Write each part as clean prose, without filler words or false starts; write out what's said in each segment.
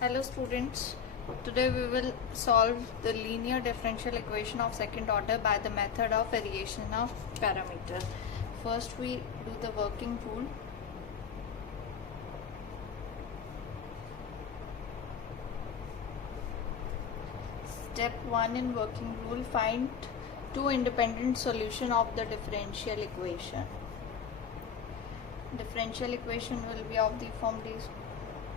Hello students, today we will solve the linear differential equation of second order by the method of variation of parameter. First we do the working rule. Step 1 in working rule, find two independent solution of the differential equation. Differential equation will be of the form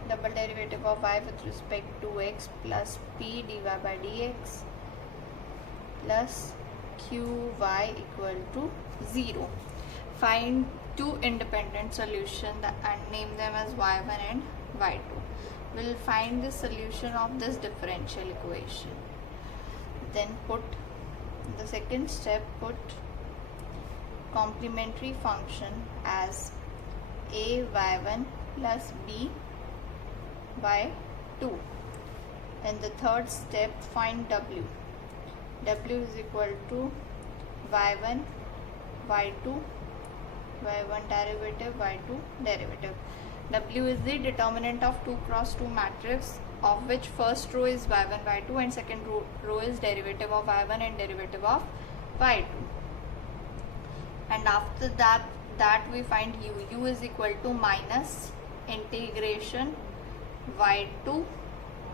double derivative of y with respect to x plus p dy by dx plus qy equal to 0. Find two independent solutions and name them as y1 and y2. We'll find the solution of this differential equation. Then put the second step, put complementary function as a y1 plus b by 2. And the third step, find w. W is equal to y1 y2 y1 derivative y2 derivative. W is the determinant of 2 cross 2 matrix, of which first row is y1 y2 and second row is derivative of y1 and derivative of y2. And after that we find u is equal to minus integration y2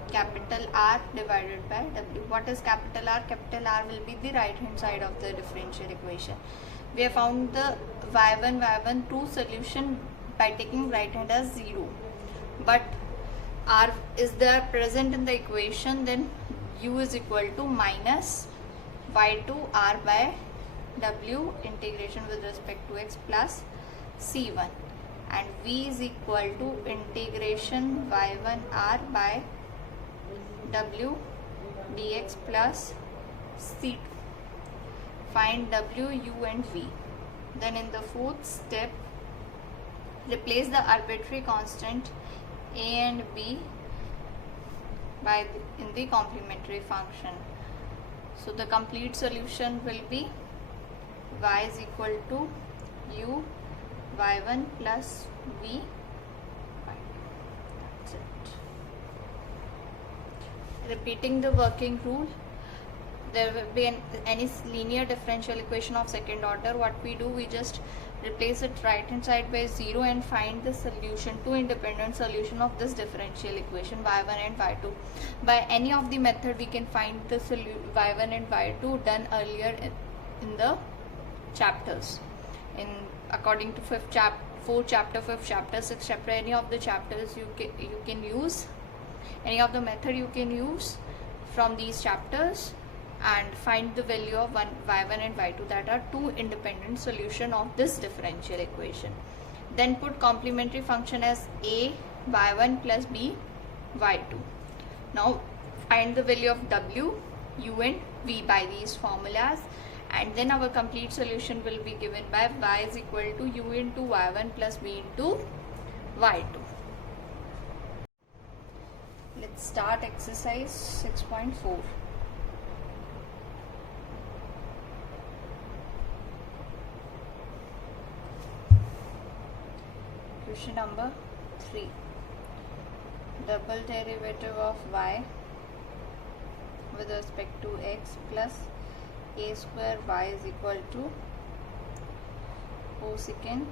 capital R divided by w. What is capital R? Capital R will be the right hand side of the differential equation. We have found the y1 2 solution by taking right hand as 0, but R is there present in the equation, then u is equal to minus y2 R by w integration with respect to x plus c1, and v is equal to integration y1 R by w dx plus c2. Find w, u and v. Then in the fourth step, replace the arbitrary constant a and b in the complementary function. So the complete solution will be y is equal to u y1 plus v. That's it. Repeating the working rule, there will be any linear differential equation of second order. What we do, we just replace it right hand side by 0 and find the solution, two independent solution of this differential equation y1 and y2. By any of the method we can find the y1 and y2 done earlier in the chapters, in according to fourth chapter, fifth chapter, sixth chapter. Any of the chapters you can use, any of the method you can use from these chapters and find the value of y1 and y2, that are two independent solution of this differential equation. Then put complementary function as a y1 plus b y2. Now find the value of w, u and v by these formulas, and then our complete solution will be given by y is equal to u into y1 plus b into y2. Let's start exercise 6.4. Question number 3. Double derivative of y with respect to x plus a square y is equal to cosecant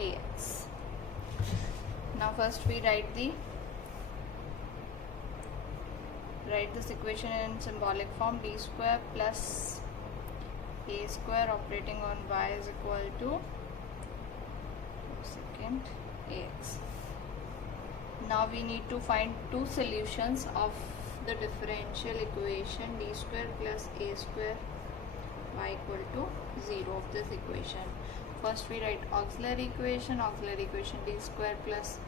ax. Now first we write this equation in symbolic form. D square plus a square operating on y is equal to cosecant ax. Now we need to find two solutions of the differential equation d square plus a square y equal to 0 of this equation. First we write auxiliary equation d square plus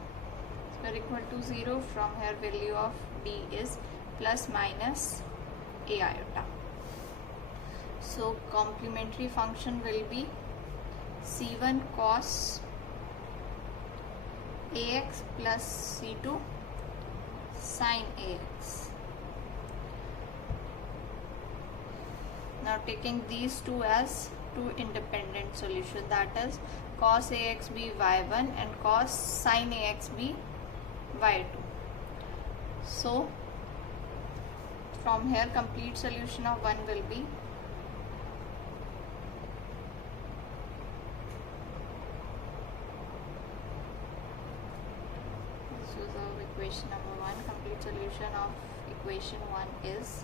square equal to 0. From here value of d is plus minus a iota. So complementary function will be c1 cos ax plus c2 sin ax. Now taking these two as two independent solutions, that is cos AXB y1 and cos sin AXB y2. So from here complete solution of 1 will be of equation number 1. Complete solution of equation 1 is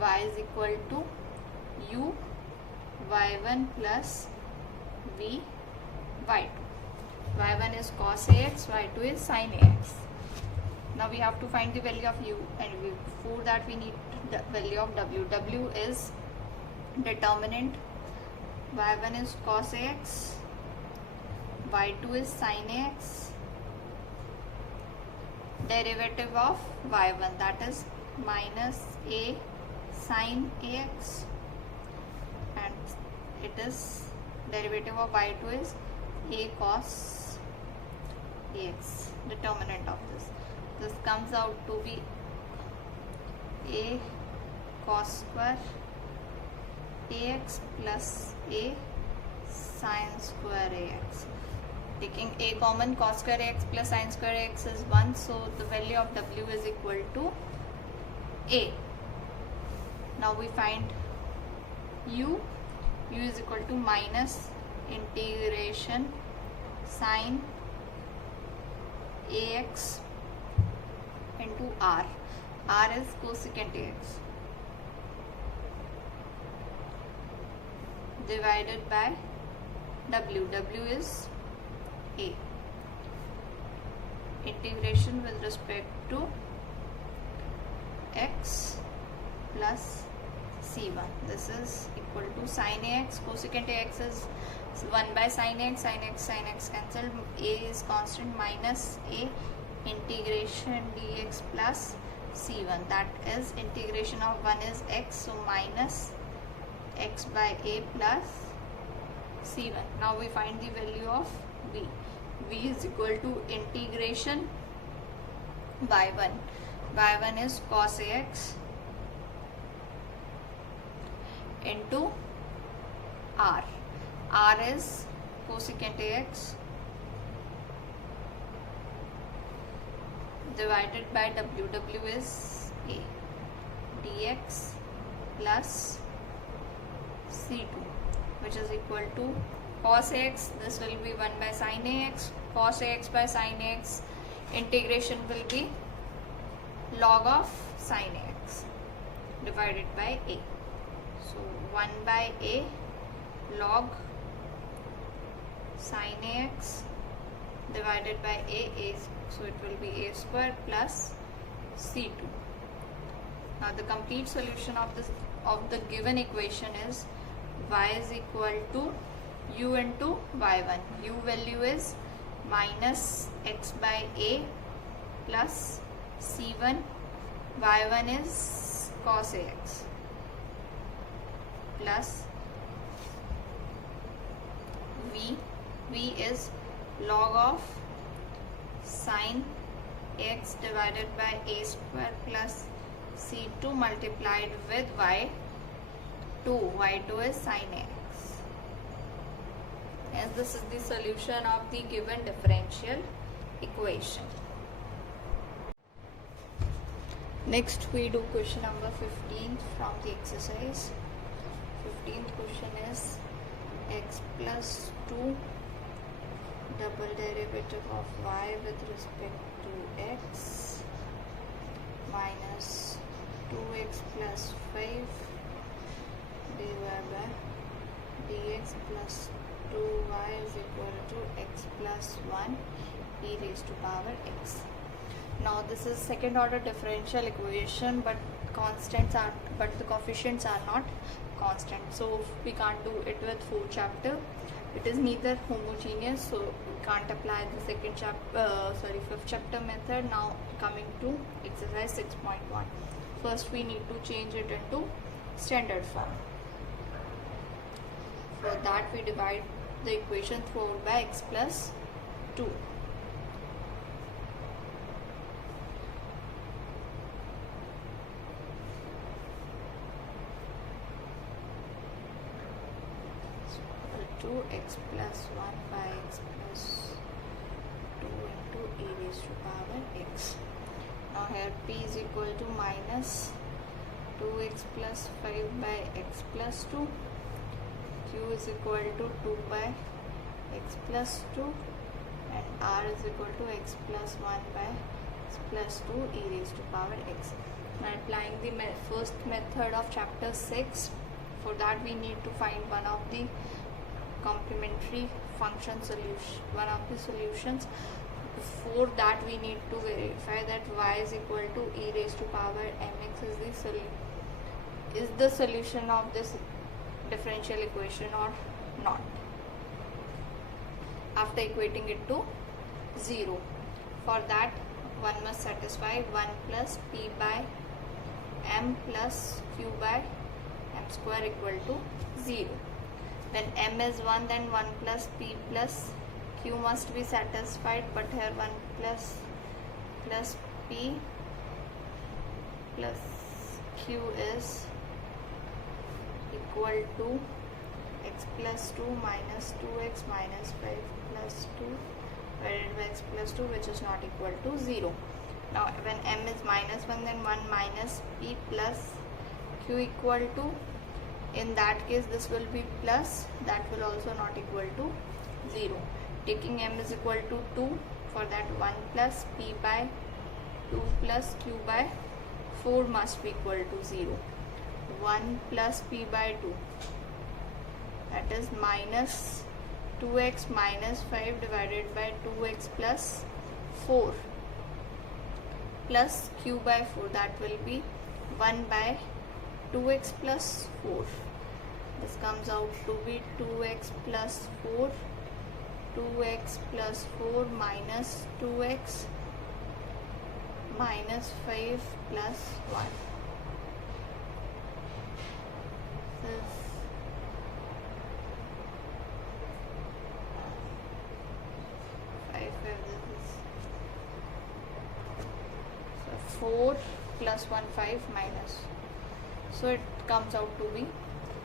y is equal to u y1 plus v y2. y1 is cos ax, y2 is sin ax. Now we have to find the value of u, and before that we need the value of w. W is determinant. y1 is cos ax, y2 is sin ax. Derivative of y1, that is minus a sin ax, and it is derivative of y2 is a cos ax. Determinant of this comes out to be a cos square ax plus a sin square ax. Taking a common, cos square ax plus sin square ax is 1, so the value of w is equal to a. Now we find u is equal to minus integration sin ax into r is cosecant ax, divided by w is a. Integration with respect to x plus c1. This is equal to sin ax. Cosecant ax is 1 by sin x cancelled. A is constant, minus a integration dx plus c1. That is integration of 1 is x, so minus x by a plus c1. Now we find the value of v. V is equal to integration y1. y1 is cos ax into r. r is cosecant ax divided by w is a dx plus c2, which is equal to cos x, this will be 1 by sin ax, cos ax by sin x, integration will be log of sin ax divided by a. So 1 by a log sin ax divided by a, so it will be a square plus c2. Now the complete solution of the given equation is y is equal to u into y1. U value is minus x by a plus c1. y1 is cos ax plus v is log of sin x divided by a square plus c2 multiplied with y2. y2 is sin x. As this is the solution of the given differential equation. Next we do question number 15 from the exercise. 15th question is x plus 2 double derivative of y with respect to x minus 2x plus 5 divided by dx plus 2y is equal to x plus 1 e raised to power x. Now this is second order differential equation, but the coefficients are not constant, so we can't do it with fourth chapter. It is neither homogeneous, so we can't apply the fifth chapter method. Now coming to exercise 6.1. First we need to change it into standard form. For that we divide the equation throughout by x plus 2. So 2x plus 1 by x plus 2 into e raised to power x. Now here p is equal to minus 2x plus 5 by x plus 2, q is equal to 2 by x plus 2, and r is equal to x plus 1 by x plus 2 e raised to power x. Now applying the first method of chapter 6, for that we need to find one of the complementary function solution, one of the solutions. Before that we need to verify that y is equal to e raised to power mx is the solution of this differential equation or not, after equating it to 0. For that one must satisfy 1 plus p by m plus q by m square equal to 0. When m is 1, then 1 plus p plus q must be satisfied, but here 1 plus p plus q is equal to x plus 2 minus 2x minus 5 plus 2 divided by x plus 2, which is not equal to 0. Now when m is minus 1, then 1 minus p plus q equal to, in that case this will be plus, that will also not equal to 0. Taking m is equal to 2, for that 1 plus p by 2 plus q by 4 must be equal to 0. 1 plus p by 2, that is minus 2x minus 5 divided by 2x plus 4 plus q by 4, that will be 1 by 2x plus 4. This comes out to be 2x plus 4, 2x plus 4 minus 2x minus 5 plus 1. This 5, this is so 4 plus 1 5 minus, so it comes out to be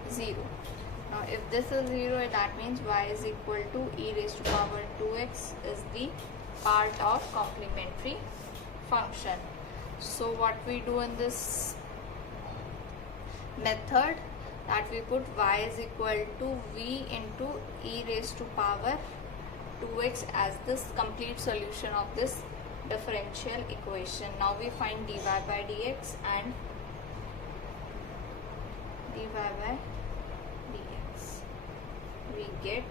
0. Now if this is 0, that means y is equal to e raised to power 2x is the part of complementary function. So what we do in this method, that we put y is equal to v into e raised to power 2x as this complete solution of this differential equation. Now we find dy by dx and dy by dx. We get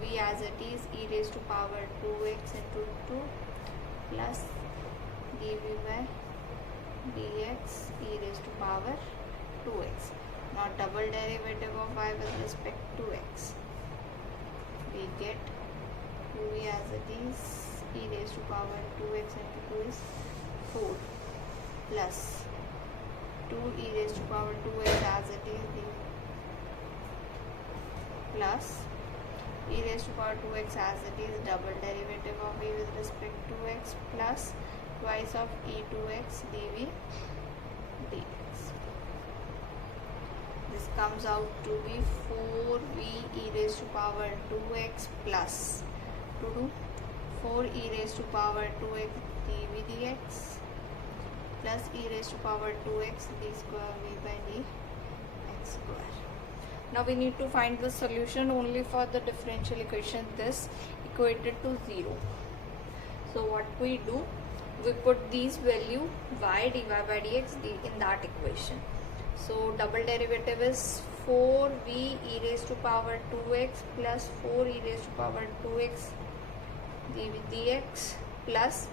v as it is e raised to power 2x into 2 plus dv by dx e raised to power 2x. Now double derivative of y with respect to x. We get v as it is e raised to power 2x into 2 is 4 plus 2 e raised to power 2x as it is plus e raised to power 2x as it is double derivative of e with respect to x plus twice of e to x dv dx. This comes out to be 4v e raised to power 2x plus 4 e raised to power 2x dv dx plus e raised to power 2x d square v by d x square. Now we need to find the solution only for the differential equation this equated to 0. So what we do, we put these value y dy by dx in that equation. So double derivative is 4v e raised to power 2x plus 4 e raised to power 2x dv dx plus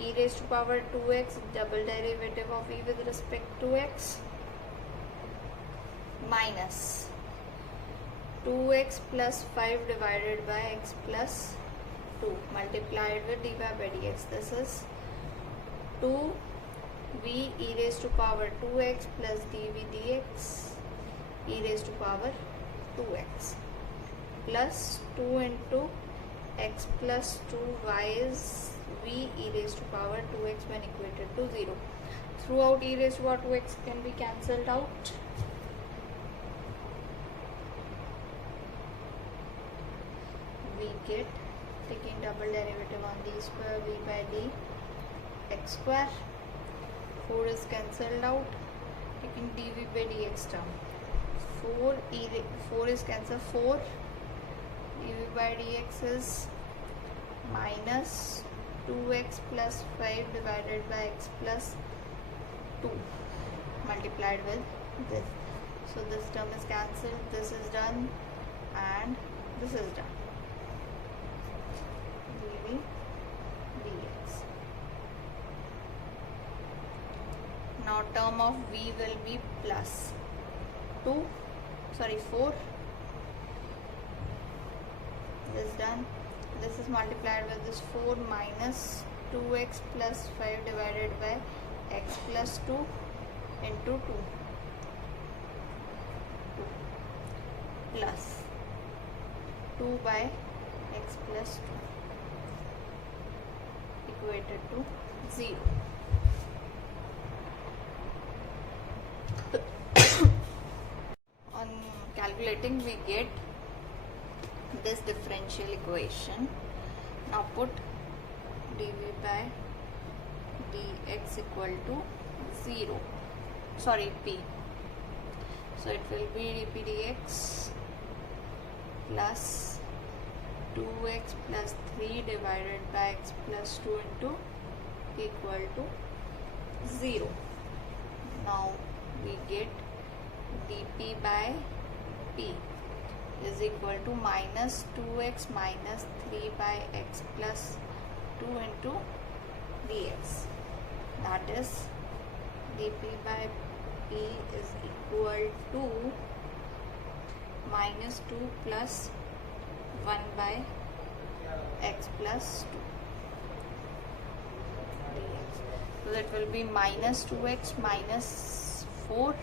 e raised to power 2x double derivative of e with respect to x minus 2x plus 5 divided by x plus 2 multiplied with dy by dx. This is 2v e raised to power 2x plus dv dx e raised to power 2x plus 2 into x plus 2y is v e raised to power 2x when equated to 0. Throughout e raised to power 2x can be cancelled out. We get, taking double derivative on d square v by d x square. 4 is cancelled out, taking dv by dx term. 4 is cancelled. 4 dv by dx is minus 2x plus 5 divided by x plus 2 multiplied with this. So this term is cancelled, this is done, and this is done. dv dx. Now term of v will be plus 4. This is done. This is multiplied with this 4 minus 2x plus 5 divided by x plus 2 into 2 plus 2 by x plus 2 equated to 0. On calculating we get this differential equation. Now put dv by dx equal to 0, sorry, p. So it will be dp dx plus 2x plus 3 divided by x plus 2 into equal to 0. Now we get dp by p is equal to minus 2x minus 3 by x plus 2 into dx. That is dp by p is equal to minus 2 plus 1 by x plus 2 dx. So that will be minus 2x minus 4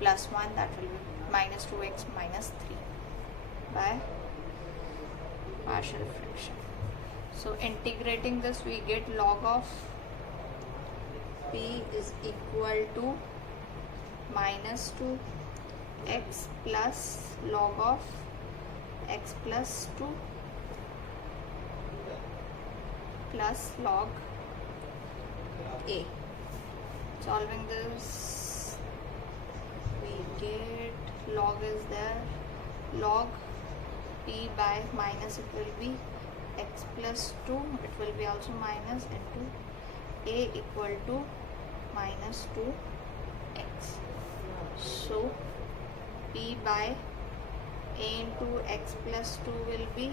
plus 1, that will be minus 2x minus 3 by partial fraction. So integrating this we get log of p is equal to minus 2 x plus log of x plus 2 plus log a. Solving this we get log is there, log p by minus it will be x plus 2, it will be also minus into a equal to minus 2x. So p by a into x plus 2 will be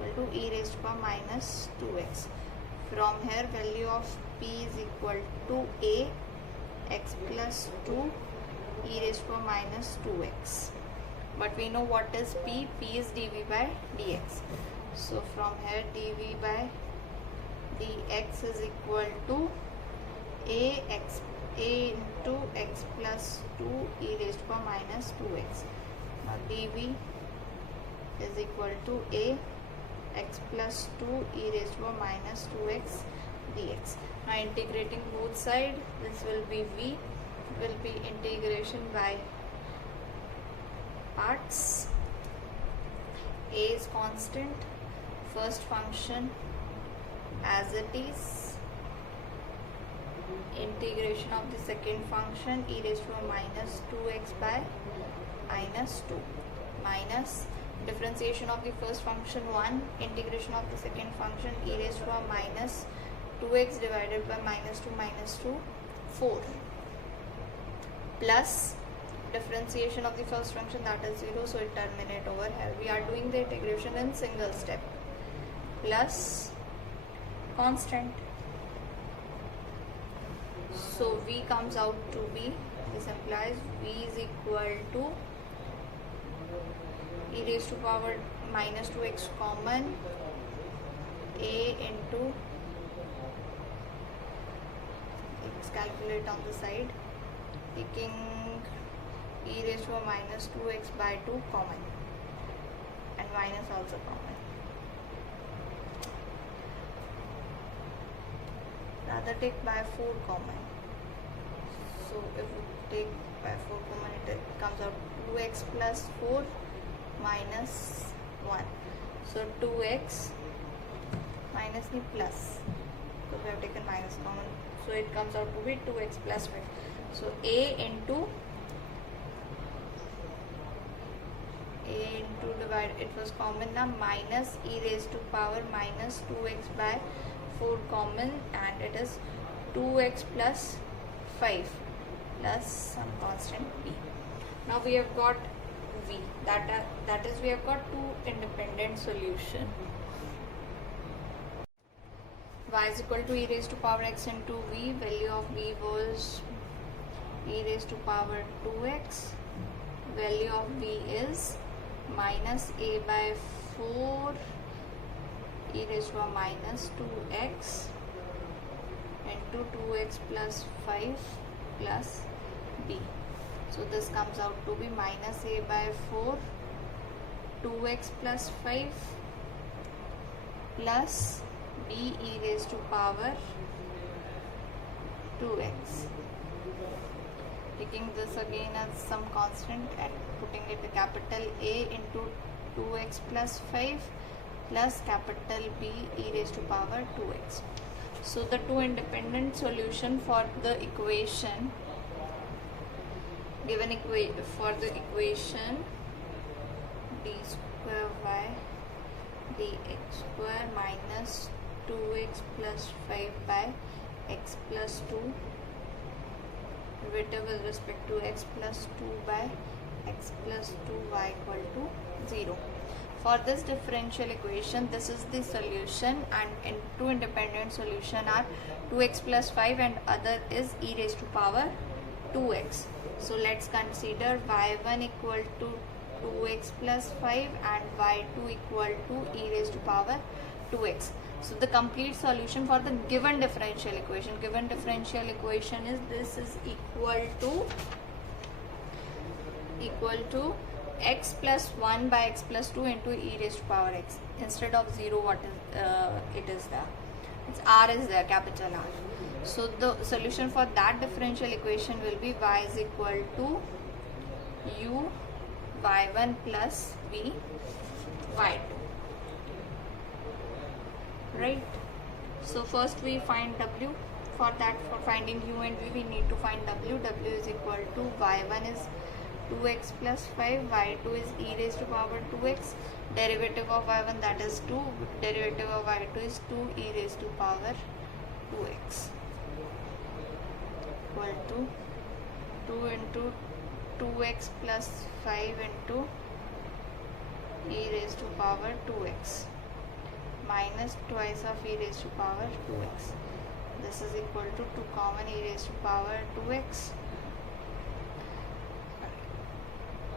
equal to e raised to power minus 2x. From here value of p is equal to a x plus 2 e raised to power minus 2x. But we know what is p. P is dv by dx. So from here dv by dx is equal to a into x plus 2 e raised to power minus 2x. Now dv is equal to a x plus 2 e raised to power minus 2x dx. Now integrating both sides, this will be v, will be integration by parts. A is constant, first function as it is, integration of the second function e raised to minus 2x by minus 2 minus differentiation of the first function 1, integration of the second function e raised to minus 2x divided by minus 2 4 plus differentiation of the first function, that is 0, so it terminate over here. We are doing the integration in single step, plus constant. So v comes out to be, this implies v is equal to e raised to power minus 2x common, a into, let's calculate on the side, taking e raised to minus 2x by 2 common and minus also common. Rather take by 4 common. So if we take by 4 common, it comes out 2x plus 4 minus 1. So 2x minus the plus because we have taken minus common, so it comes out to be 2x plus 5. So a into divide, it was common now, minus e raised to power minus 2x by 4 common, and it is 2x plus 5 plus some constant p. Now we have got v, that is we have got two independent solution. Y is equal to e raised to power x into v. Value of v was e raised to power 2x. Value of v is minus a by 4 e raised to power minus 2x into 2x plus 5 plus b. So this comes out to be minus a by 4 2x plus 5 plus b e raised to power 2x. Taking this again as some constant and putting it to capital A into 2x plus 5 plus capital B e raised to power 2x. So the two independent solution for the equation given for the equation d square y dx square minus 2x plus 5 by x plus 2 derivative with respect to x plus 2 by x plus 2y equal to 0. For this differential equation, this is the solution, and in two independent solution are 2x plus 5 and other is e raised to power 2x. So let's consider y1 equal to 2x plus 5 and y2 equal to e raised to power 2x. So the complete solution for the given differential equation is this is equal to x plus 1 by x plus 2 into e raised to power x. Instead of 0, what is it is there? It's r is there, capital R. So the solution for that differential equation will be y is equal to u y1 plus v y2. Right? So first we find w. For that, for finding u and v, we need to find w. W is equal to y1 is 2x plus 5, y2 is e raised to power 2x, derivative of y1 that is 2, derivative of y2 is 2 e raised to power 2x equal to 2 into 2x plus 5 into e raised to power 2x minus twice of e raised to power 2x. This is equal to 2 common e raised to power 2x.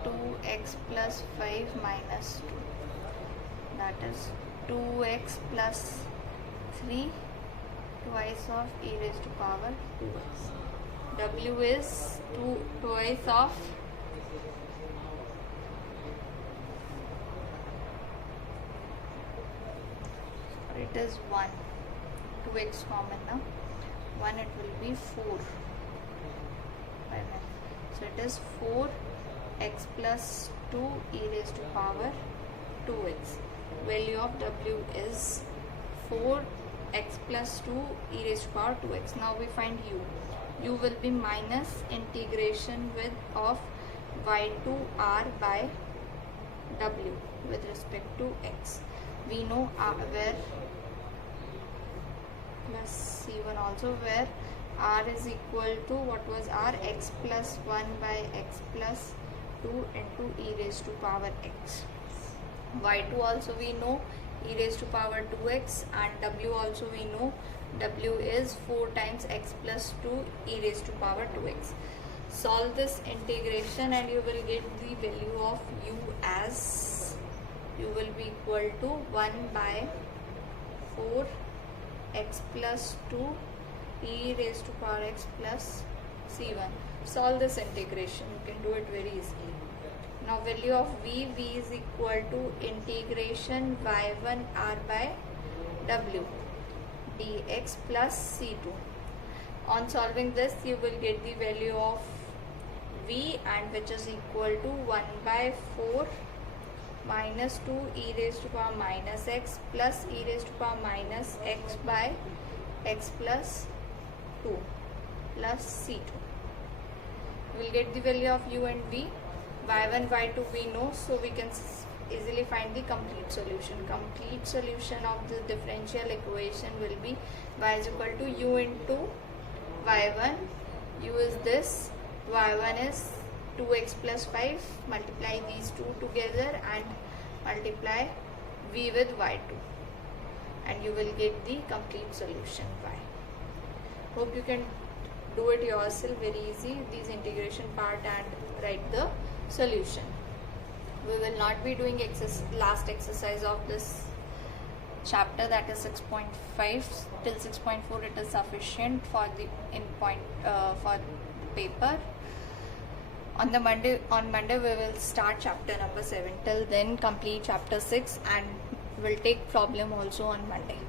2x plus 5 minus 2, that is 2x plus 3 twice of e raised to power 2x. W is 2 twice of it is 1, 2x common now, 1 it will be 4. So it is 4x plus 2 e raised to power 2x. Value of w is 4x plus 2 e raised to power 2x. Now we find u. U will be minus integration of y2r by w with respect to x. We know where plus c1 also, where r is equal to what was r, x plus 1 by x plus 2 into e raised to power x. Y2 also we know e raised to power 2x, and w also we know w is 4 times x plus 2 e raised to power 2x. Solve this integration and you will get the value of u as u will be equal to 1 by 4 x plus 2 e raised to power x plus c1. Solve this integration, you can do it very easily. Now value of v is equal to integration y1 r by w dx plus c2. On solving this, you will get the value of v, and which is equal to 1 by 4 minus 2 e raised to power minus x plus e raised to power minus x by x plus 2 plus c2. We'll get the value of u and v. y1, y2 we know, so we can easily find the complete solution. Complete solution of the differential equation will be y is equal to u into y1. U is this, y1 is 2x plus 5. Multiply these two together and multiply v with y2, and you will get the complete solution y. Hope you can do it yourself, very easy, this integration part, and write the solution. We will not be doing last exercise of this chapter, that is 6.5 till 6.4. It is sufficient for the for paper. On Monday we will start chapter number 7. Till then complete chapter 6, and we'll take problem also on Monday.